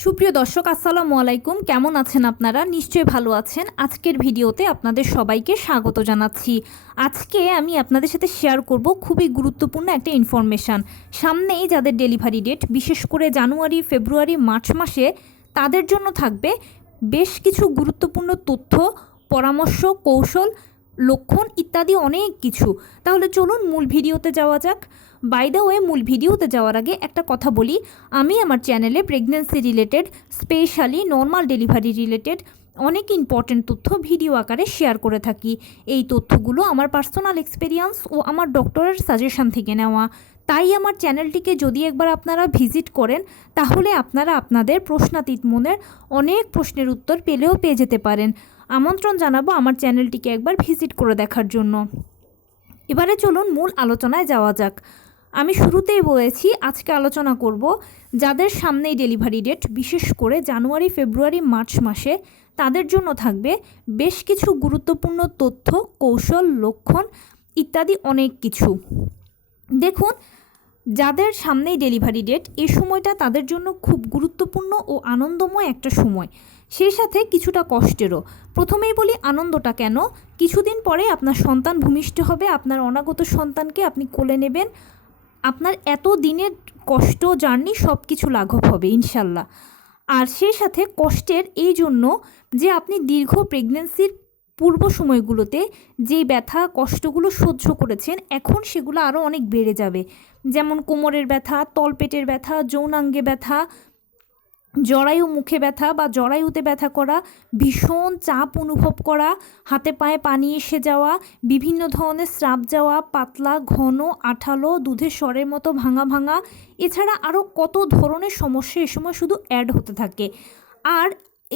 সুপ্রিয় দর্শক, আসসালামু আলাইকুম। কেমন আছেন আপনারা? নিশ্চয়ই ভালো আছেন। আজকের ভিডিওতে আপনাদের সবাইকে স্বাগত জানাচ্ছি। আজকে আমি আপনাদের সাথে শেয়ার করব খুবই গুরুত্বপূর্ণ একটা ইনফরমেশান। সামনেই যাদের ডেলিভারি ডেট, বিশেষ করে জানুয়ারি, ফেব্রুয়ারি, মার্চ মাসে তাদের জন্য থাকবে বেশ কিছু গুরুত্বপূর্ণ তথ্য, পরামর্শ, কৌশল, লক্ষণ ইত্যাদি অনেক কিছু। তাহলে চলুন মূল ভিডিওতে যাওয়া যাক। বাই দ্য ওয়ে, মূল ভিডিওতে যাওয়ার আগে একটা কথা বলি, আমি আমার চ্যানেলে pregnancy related, specially normal delivery related অনেক ইম্পর্টেন্ট তথ্য ভিডিও আকারে শেয়ার করে থাকি। এই তথ্যগুলো আমার পার্সোনাল এক্সপেরিয়েন্স ও আমার ডক্টরের সাজেশন থেকে নেওয়া। তাই আমার চ্যানেলটিকে যদি একবার আপনারা ভিজিট করেন, তাহলে আপনারা আপনাদের প্রশ্নাতীত মনের অনেক প্রশ্নের উত্তর পেয়ে যেতে পারেন। আমন্ত্রণ জানাবো আমার চ্যানেলটিকে একবার ভিজিট করে দেখার জন্য। এবারে চলুন মূল আলোচনায় যাওয়া যাক। আমি শুরুতেই বলেছি আজকে আলোচনা করব যাদের সামনেই ডেলিভারি ডেট, বিশেষ করে জানুয়ারি, ফেব্রুয়ারি, মার্চ মাসে তাদের জন্য থাকবে বেশ কিছু গুরুত্বপূর্ণ তথ্য, কৌশল, লক্ষণ ইত্যাদি অনেক কিছু। দেখুন, যাদের সামনেই ডেলিভারি ডেট, এই সময়টা তাদের জন্য খুব গুরুত্বপূর্ণ ও আনন্দময় একটা সময়, সেই সাথে কিছুটা কষ্টেরও। প্রথমেই বলি আনন্দটা কেন। কিছুদিন পরে আপনার সন্তান ভূমিষ্ঠ হবে, আপনার অনাগত সন্তানকে আপনি কোলে নেবেন। আপনার এত দিনের কষ্ট, জার্নি সব কিছু লাঘব হবে ইনশাল্লাহ। আর সেই সাথে কষ্টের এই জন্য যে আপনি দীর্ঘ প্রেগনেন্সির পূর্ব সময়গুলোতে যেই ব্যথা কষ্টগুলো সহ্য করেছেন, এখন সেগুলো আরও অনেক বেড়ে যাবে। যেমন কোমরের ব্যথা, তলপেটের ব্যথা, যৌনাঙ্গে ব্যথা, জরায়ু মুখে ব্যথা বা জরায়ুতে ব্যথা করা, ভীষণ চাপ অনুভব করা, হাতে পায়ে পানি এসে যাওয়া, বিভিন্ন ধরনের স্রাব যাওয়া, পাতলা, ঘন, আঠালো, দুধের স্বরের মতো ভাঙা ভাঙা, এছাড়া আরও কত ধরনের সমস্যা এ সময় শুধু অ্যাড হতে থাকে। আর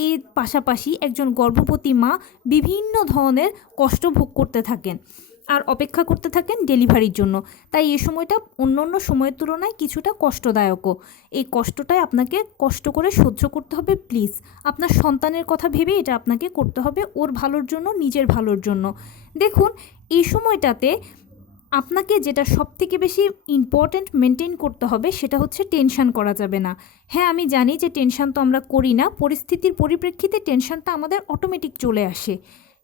এর পাশাপাশি একজন গর্ভবতী মা বিভিন্ন ধরনের কষ্ট ভোগ করতে থাকেন আর অপেক্ষা করতে থাকেন ডেলিভারির জন্য। তাই এই সময়টা অন্য অন্য সময়ের তুলনায় কিছুটা কষ্টদায়কও। এই কষ্টটাই আপনাকে কষ্ট করে সহ্য করতে হবে। প্লিজ, আপনার সন্তানের কথা ভেবে এটা আপনাকে করতে হবে, ওর ভালোর জন্য, নিজের ভালোর জন্য। দেখুন, এই সময়টাতে আপনাকে যেটা সবথেকে বেশি ইম্পর্ট্যান্ট মেনটেন করতে হবে সেটা হচ্ছে টেনশান করা যাবে না। হ্যাঁ, আমি জানি যে টেনশান তো আমরা করি না, পরিস্থিতির পরিপ্রেক্ষিতে টেনশানটা আমাদের অটোমেটিক চলে আসে,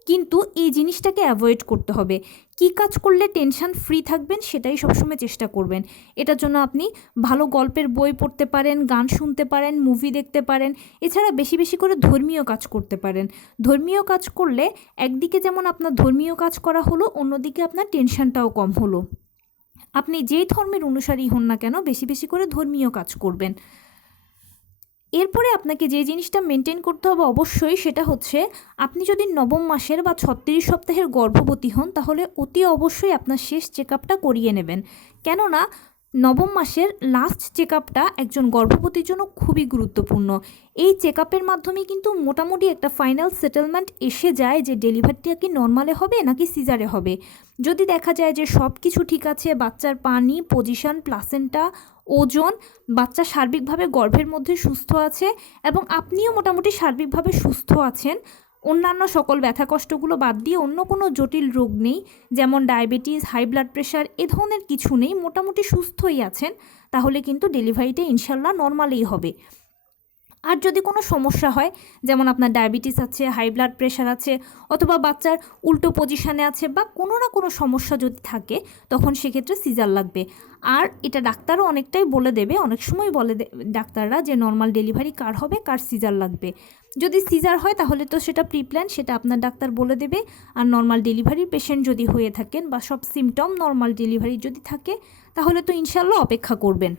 কিন্তু এই জিনিসটাকে অ্যাভয়েড করতে হবে। কী কাজ করলে টেনশান ফ্রি থাকবেন সেটাই সবসময় চেষ্টা করবেন। এটার জন্য আপনি ভালো গল্পের বই পড়তে পারেন, গান শুনতে পারেন, মুভি দেখতে পারেন, এছাড়া বেশি বেশি করে ধর্মীয় কাজ করতে পারেন। ধর্মীয় কাজ করলে একদিকে যেমন আপনার ধর্মীয় কাজ করা হলো, অন্যদিকে আপনার টেনশানটাও কম হলো। আপনি যেই ধর্মের অনুসারী হন না কেন, বেশি বেশি করে ধর্মীয় কাজ করবেন। এরপরে আপনাকে যে জিনিসটা মেনটেন করতে হবে অবশ্যই, সেটা হচ্ছে আপনি যদি নবম মাসের বা 36 সপ্তাহের গর্ভবতী হন, তাহলে অতি অবশ্যই আপনার শেষ চেক আপটা করিয়ে নেবেন। কেননা নবম মাসের লাস্ট চেক আপটা একজন গর্ভবতীর জন্য খুবই গুরুত্বপূর্ণ। এই চেক আপের মাধ্যমে কিন্তু মোটামুটি একটা ফাইনাল সেটেলমেন্ট এসে যায় যে ডেলিভারিটা কি নর্মালে হবে নাকি সিজারে হবে। যদি দেখা যায় যে সব কিছু ঠিক আছে, বাচ্চার পানি, পজিশন, প্লাসেন্টা, ওজন, বাচ্চা সার্বিকভাবে গর্ভের মধ্যে সুস্থ আছে এবং আপনিও মোটামুটি সার্বিকভাবে সুস্থ আছেন, অন্যান্য সকল ব্যথা কষ্টগুলো বাদ দিয়ে অন্য কোনো জটিল রোগ নেই, যেমন ডায়াবেটিস, হাই ব্লাড প্রেশার, এ ধরনের কিছু নেই, মোটামুটি সুস্থই আছেন, তাহলে কিন্তু ডেলিভারিটা ইনশাল্লাহ নর্মালেই হবে। আর যদি কোনো সমস্যা হয়, যেমন আপনার ডায়াবেটিস আছে, হাই ব্লাড প্রেশার আছে, অথবা বাচ্চার উল্টো পজিশানে আছে, বা কোনো না কোনো সমস্যা যদি থাকে, তখন সেক্ষেত্রে সিজার লাগবে। আর এটা ডাক্তারও অনেকটাই বলে দেবে, অনেক সময় বলে ডাক্তাররা যে নর্মাল ডেলিভারি কার হবে, কার সিজার লাগবে। যদি সিজার হয় তাহলে তো সেটা প্রিপ্ল্যান, সেটা আপনার ডাক্তার বলে দেবে। আর নর্মাল ডেলিভারির পেশেন্ট যদি হয়ে থাকেন বা সব সিমটম নর্মাল ডেলিভারি যদি থাকে, তাহলে তো ইনশাল্লাহ অপেক্ষা করবেন।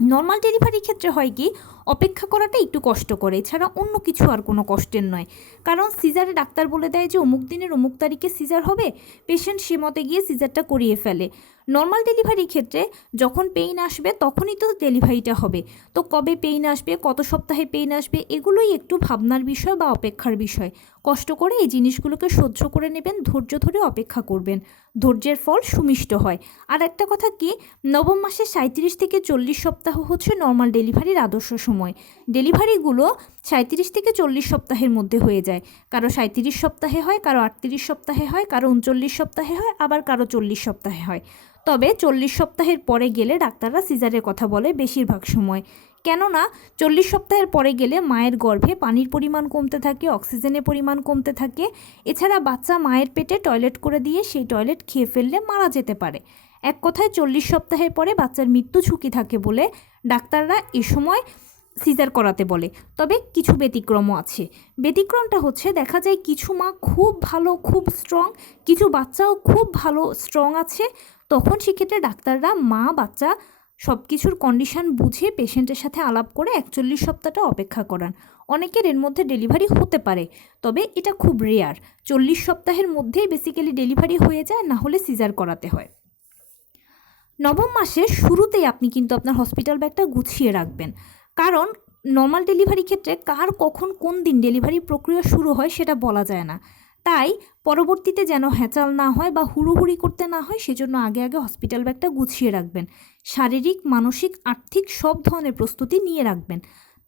নর্মাল ডেলিভারির ক্ষেত্রে হয় কি, অপেক্ষা করাটা একটু কষ্ট করে, এছাড়া অন্য কিছু আর কোনো কষ্টের নয়। কারণ সিজারে ডাক্তার বলে দেয় যে অমুক দিনের অমুক তারিখে সিজার হবে, পেশেন্ট সে মতে গিয়ে সিজারটা করিয়ে ফেলে। নর্মাল ডেলিভারির ক্ষেত্রে যখন পেইন আসবে তখনই তো ডেলিভারিটা হবে। তো কবে পেইন আসবে, কত সপ্তাহে পেইন আসবে, এগুলোই একটু ভাবনার বিষয় বা অপেক্ষার বিষয়। কষ্ট করে এই জিনিসগুলোকে সহ্য করে নেবেন, ধৈর্য ধরে অপেক্ষা করবেন, ধৈর্যের ফল সুমিষ্ট হয়। আর একটা কথা কি, নবম মাসে 37 থেকে 40 সপ্তাহ হচ্ছে নর্মাল ডেলিভারির আদর্শ সময়। ডেলিভারিগুলো 37 থেকে 40 সপ্তাহের মধ্যে হয়ে যায়। কারো 37 সপ্তাহে হয়, কারো 38 সপ্তাহে হয়, কারো 39 সপ্তাহে হয়, আবার কারো 40 সপ্তাহে হয়। তবে 40 সপ্তাহের পরে গেলে ডাক্তাররা সিজারের কথা বলে বেশিরভাগ সময়। কেননা 40 সপ্তাহের পরে গেলে মায়ের গর্ভে পানির পরিমাণ কমতে থাকে, অক্সিজেনের পরিমাণ কমতে থাকে। এছাড়া বাচ্চা মায়ের পেটে টয়লেট করে দিয়ে সেই টয়লেট খেয়ে ফেললে মারা যেতে পারে। এক কথায় 40 সপ্তাহের পরে বাচ্চার মৃত্যু ঝুঁকি থাকে বলে ডাক্তাররা এ সময় সিজার করাতে বলে। তবে কিছু ব্যতিক্রমও আছে। ব্যতিক্রমটা হচ্ছে, দেখা যায় কিছু মা খুব ভালো, খুব স্ট্রং, কিছু বাচ্চাও খুব ভালো স্ট্রং আছে। তখন সেক্ষেত্রে ডাক্তাররা মা বাচ্চা সব কিছুর কন্ডিশন বুঝে পেশেন্টের সাথে আলাপ করে 41 সপ্তাহটা অপেক্ষা করান। অনেকের এর মধ্যে ডেলিভারি হতে পারে, তবে এটা খুব রেয়ার। 40 সপ্তাহের মধ্যেই বেসিক্যালি ডেলিভারি হয়ে যায়, না হলে সিজার করাতে হয়। নবম মাসের শুরুতেই আপনি কিন্তু আপনার হসপিটাল ব্যাগটা গুছিয়ে রাখবেন, কারণ নর্মাল ডেলিভারি ক্ষেত্রে কার কখন কোন দিন ডেলিভারি প্রক্রিয়া শুরু হয় সেটা বলা যায় না। তাই পরবর্তীতে যেন হ্যাচাল না হয় বা হুড়োহুড়ি করতে না হয়, সেজন্য আগে আগে হসপিটাল ব্যাগটা গুছিয়ে রাখবেন। শারীরিক, মানসিক, আর্থিক সব ধরনের প্রস্তুতি নিয়ে রাখবেন।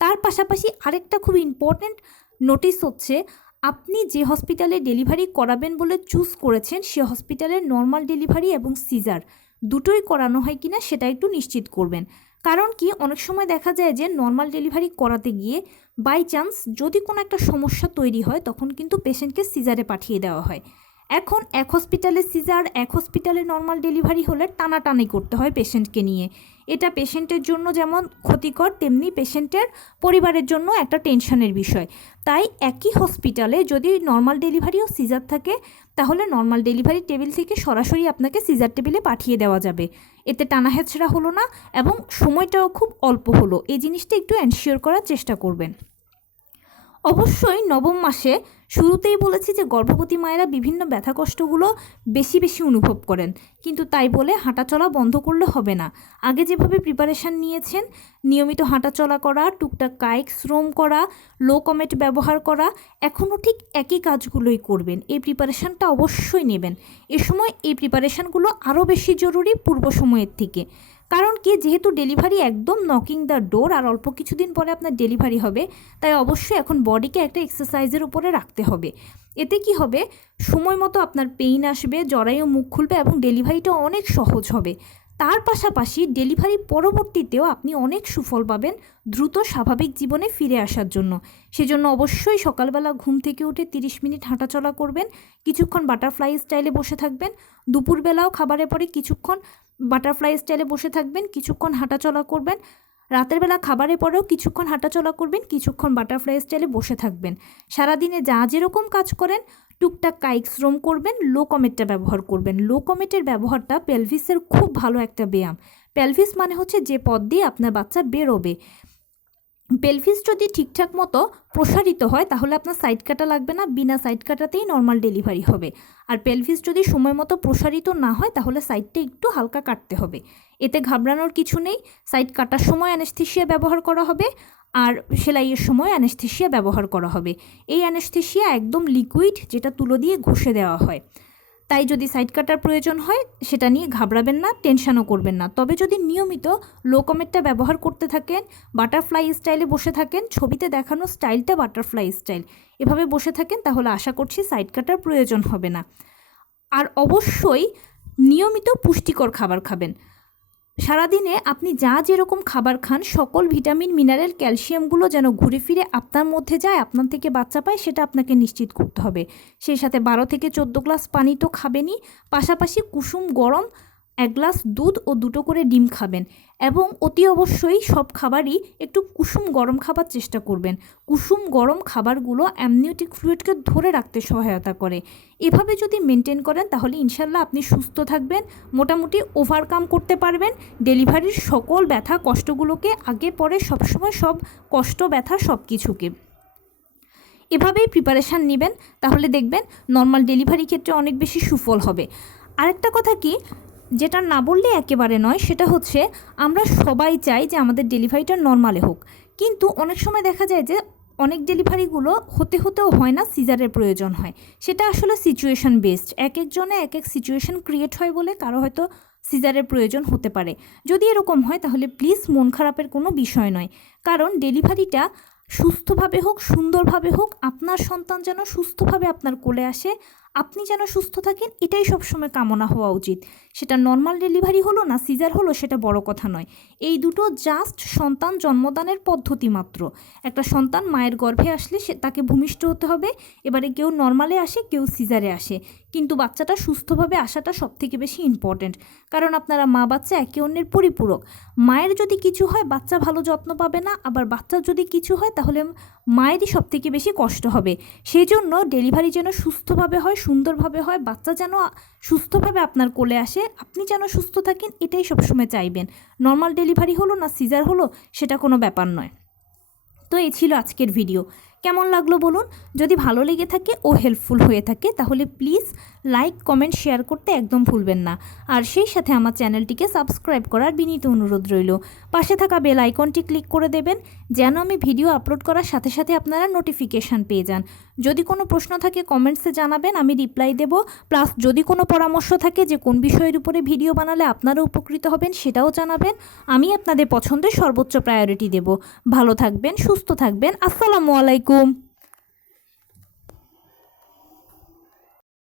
তার পাশাপাশি আরেকটা খুব ইম্পর্ট্যান্ট নোটিস হচ্ছে, আপনি যে হসপিটালে ডেলিভারি করাবেন বলে চুজ করেছেন সে হসপিটালের নর্মাল ডেলিভারি এবং সিজার দুটোই করানো হয় কিনা সেটা একটু নিশ্চিত করবেন। কারণ কি, অনেক সময় দেখা যায় যে নর্মাল ডেলিভারি করাতে গিয়ে বাই চান্স যদি কোনো একটা সমস্যা তৈরি হয়, তখন কিন্তু পেশেন্টকে সিজারে পাঠিয়ে দেওয়া হয়। এখন এক হসপিটালে সিজার, এক হসপিটালে নর্মাল ডেলিভারি হলে টানাটানি করতে হয় পেশেন্টকে নিয়ে। এটা পেশেন্টের জন্য যেমন ক্ষতিকর, তেমনি পেশেন্টের পরিবারের জন্য একটা টেনশনের বিষয়। তাই একই হসপিটালে যদি নর্মাল ডেলিভারি ও সিজার থাকে, তাহলে নর্মাল ডেলিভারি টেবিল থেকে সরাসরি আপনাকে সিজার টেবিলে পাঠিয়ে দেওয়া যাবে। এতে টানা হেঁচড়া হলো না এবং সময়টাও খুব অল্প হলো। এই জিনিসটা একটু এনশিওর করার চেষ্টা করবেন। অবশ্যই নবম মাসে শুরুতেই বলেছি যে গর্ভবতী মায়েরা বিভিন্ন ব্যথা কষ্টগুলো বেশি বেশি অনুভব করেন, কিন্তু তাই বলে হাঁটাচলা বন্ধ করলে হবে না। আগে যেভাবে প্রিপারেশান নিয়েছেন, নিয়মিত হাঁটাচলা করা, টুকটাক কায়িক শ্রম করা, লো কমেট ব্যবহার করা, এখনও ঠিক একই কাজগুলোই করবেন। এই প্রিপারেশানটা অবশ্যই নেবেন। এ সময় এই প্রিপারেশানগুলো আরও বেশি জরুরি পূর্ব সময়ের থেকে। কারণ কি, যেহেতু ডেলিভারি একদম নকিং দ্য ডোর, আর অল্প কিছুদিন পরে আপনার ডেলিভারি হবে, তাই অবশ্যই এখন বডিকে একটা এক্সারসাইজের উপরে রাখতে হবে। এতে কি হবে, সময় মতো আপনার পেইন আসবে, জরায়ু মুখ খুলবে এবং ডেলিভারিটা অনেক সহজ হবে। তার পাশাপাশি ডেলিভারি পরবর্তীতেও আপনি অনেক সুফল পাবেন দ্রুত স্বাভাবিক জীবনে ফিরে আসার জন্য। সেজন্য অবশ্যই সকালবেলা ঘুম থেকে উঠে 30 মিনিট হাঁটাচলা করবেন, কিছুক্ষণ বাটারফ্লাই স্টাইলে বসে থাকবেন। দুপুরবেলাও খাবারের পরে কিছুক্ষণ বাটারফ্লাই স্টাইলে বসে থাকবেন, কিছুক্ষণ হাঁটাচলা করবেন। রাতের বেলা খাবারের পরেও কিছুক্ষণ হাঁটাচলা করবেন, কিছুক্ষণ বাটারফ্লাই স্টাইলে বসে থাকবেন। সারাদিনে যা যেরকম কাজ করেন টুকটাক কায়িক শ্রম করবেন, লো কমেটটা ব্যবহার করবেন। লো কমেটের ব্যবহারটা পেলভিসের খুব ভালো একটা ব্যায়াম। পেলভিস মানে হচ্ছে যে পথ দিয়ে আপনার বাচ্চা বেরোবে। পেলভিস যদি ঠিকঠাক মতো প্রসারিত হয়, তাহলে আপনার সাইড কাটা লাগবে না, বিনা সাইড কাটাতেই নর্মাল ডেলিভারি হবে। আর পেলভিস যদি সময় মতো প্রসারিত না হয়, তাহলে সাইডটা একটু হালকা কাটতে হবে। এতে ঘাবড়ানোর কিছু নেই। সাইড কাটার সময় অ্যানেস্থেশিয়া ব্যবহার করা হবে, আর সেলাইয়ের সময় অ্যানেস্থেশিয়া ব্যবহার করা হবে। এই অ্যানেস্থেশিয়া একদম লিকুইড, যেটা তুলো দিয়ে ঘষে দেওয়া হয়। তাই যদি সাইড কাটার প্রয়োজন হয় সেটা নিয়ে ঘাবড়াবেন না, টেনশনও করবেন না। তবে যদি নিয়মিত লো কমেটটা ব্যবহার করতে থাকেন, বাটারফ্লাই স্টাইলে বসে থাকেন, ছবিতে দেখানো স্টাইলটা বাটারফ্লাই স্টাইল, এভাবে বসে থাকেন, তাহলে আশা করছি সাইড কাটার প্রয়োজন হবে না। আর অবশ্যই নিয়মিত পুষ্টিকর খাবার খাবেন। সারাদিনে আপনি যা যেরকম খাবার খান, সকল ভিটামিন, মিনারেল, ক্যালসিয়ামগুলো যেন ঘুরে ফিরে আপনার মধ্যে যায়, আপনার থেকে বাচ্চা পায়, সেটা আপনাকে নিশ্চিত করতে হবে। সেই সাথে 12 থেকে 14 গ্লাস পানি তো খাবেনই, পাশাপাশি কুসুম গরম 1 গ্লাস দুধ ও 2টো করে ডিম খাবেন। এবং অতি অবশ্যই সব খাবারই একটু কুসুম গরম খাবার চেষ্টা করবেন। কুসুম গরম খাবারগুলো অ্যামনিওটিক ফ্লুইডকে ধরে রাখতে সহায়তা করে। এভাবে যদি মেনটেন করেন, তাহলে ইনশাল্লাহ আপনি সুস্থ থাকবেন, মোটামুটি ওভারকাম করতে পারবেন ডেলিভারির সকল ব্যথা কষ্টগুলোকে, আগে পরে সবসময় সব কষ্ট ব্যথা সব কিছুকে। এভাবেই প্রিপারেশান নেবেন, তাহলে দেখবেন নর্মাল ডেলিভারি ক্ষেত্রে অনেক বেশি সুফল হবে। আরেকটা কথা কি, যেটা না বললে একেবারে নয়, সেটা হচ্ছে আমরা সবাই চাই যে আমাদের ডেলিভারিটা নর্মালে হোক, কিন্তু অনেক সময় দেখা যায় যে অনেক ডেলিভারিগুলো হতেও হয় না, সিজারের প্রয়োজন হয়। সেটা আসলে সিচুয়েশন বেসড, এক একজনে এক এক সিচুয়েশন ক্রিয়েট হয় বলে কারো হয়তো সিজারের প্রয়োজন হতে পারে। যদি এরকম হয়, তাহলে প্লিজ মন খারাপের কোনো বিষয় নয়, কারণ ডেলিভারিটা সুস্থভাবে হোক, সুন্দরভাবে হোক, আপনার সন্তান যেন সুস্থভাবে আপনার কোলে আসে, আপনি যেন সুস্থ থাকেন এটাই সবসময় কামনা হওয়া উচিত। সেটা নর্মাল ডেলিভারি হলো না সিজার হলো সেটা বড় কথা নয়। এই দুটো জাস্ট সন্তান জন্মদানের পদ্ধতি মাত্র। একটা সন্তান মায়ের গর্ভে আসলে তাকে ভূমিষ্ঠ হতে হবে। এবারে কেউ নর্মালে আসে, কেউ সিজারে আসে, কিন্তু বাচ্চাটা সুস্থভাবে আসাটা সবথেকে বেশি ইম্পর্ট্যান্ট। কারণ আপনারা মা বাচ্চা একে অন্যের পরিপূরক। মায়ের যদি কিছু হয় বাচ্চা ভালো যত্ন পাবে না, আবার বাচ্চার যদি কিছু হয় তাহলে মায়েরই সবথেকে বেশি কষ্ট হবে। সেই জন্য ডেলিভারি যেন সুস্থভাবে হয়, সুন্দরভাবে হয়, বাচ্চা যেন সুস্থভাবে আপনার কোলে আসে, আপনি যেন সুস্থ থাকেন এটাই সবসময় চাইবেন। নর্মাল ডেলিভারি হলো না সিজার হলো সেটা কোনো ব্যাপার নয়। তো এই ছিল আজকের ভিডিও। কেমন লাগলো বলুন? যদি ভালো লেগে থাকে ও হেল্পফুল হয়ে থাকে তাহলে প্লিজ লাইক কমেন্ট শেয়ার করতে একদম ভুলবেন না। আর সেই সাথে আমার চ্যানেলটিকে সাবস্ক্রাইব করার বিনীত অনুরোধ রইল। পাশে থাকা বেল আইকনটি ক্লিক করে দেবেন যেন আমি ভিডিও আপলোড করার সাথে সাথে আপনারা নোটিফিকেশান পেয়ে যান। যদি কোনো প্রশ্ন থাকে কমেন্টসে জানাবেন, আমি রিপ্লাই দেব। প্লাস যদি কোনো পরামর্শ থাকে যে কোন বিষয়ের উপরে ভিডিও বানালে আপনারা উপকৃত হবেন সেটাও জানাবেন। আমি আপনাদের পছন্দের সর্বোচ্চ প্রায়োরিটি দেব। ভালো থাকবেন, সুস্থ থাকবেন। আসসালামু আলাইকুম।